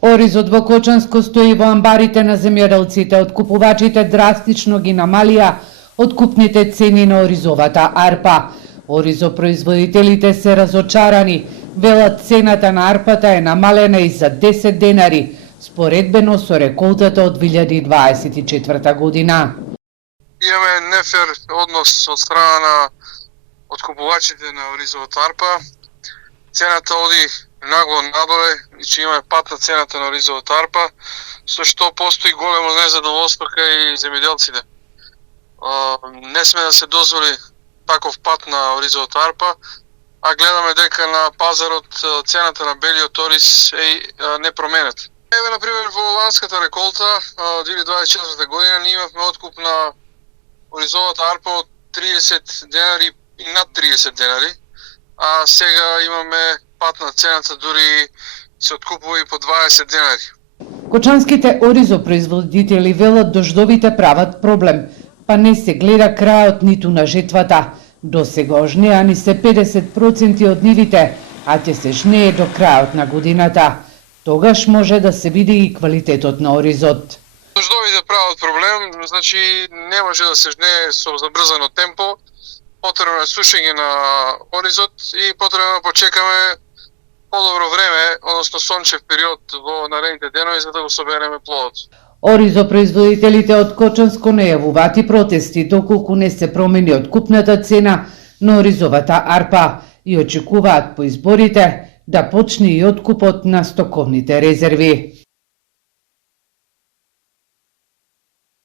Оризот во Кочанско стои во амбарите на земјоделците. Откупувачите драстично ги намалија откупните цени на оризовата арпа. Оризопроизводителите се разочарани. Велат цената на арпата е намалена и за 10 денари, споредбено со реколтата од 2024 година. Имаме нефер однос од страна на откупувачите на оризовата арпа. Цената оди нагло надоле и че има пат на цената на оризовата арпа, со што постои големо незадоволство кај земјоделците. Не сме да се дозволи таков пат на оризовата арпа, а гледаме дека на пазарот цената на белиот ориз е непроменет. Еве, например, во ланската реколта 2024 година ние имавме откуп на оризовата арпа од 30 денари и над 30 денари, а сега имаме пат на цената, дури се откупува и по 20 денари. Кочанските оризопроизводители велат дождовите прават проблем, па не се гледа крајот ниту на жетвата. До сега ожнеани се 50% од нивите, а ќе се жнее до крајот на годината. Тогаш може да се види и квалитетот на оризот. Дождовите прават проблем, значи не може да се жнее со забрзано темпо. Потребно е сушење на оризот и потребно да почекаме подобро време, односно сончев период во наредните денови за да го собереме плодот. Оризопроизводителите од Кочанско најавуваат и протести доколку не се промени откупната цена на оризовата арпа и очекуваат по изборите да почне и откупот на стоковните резерви.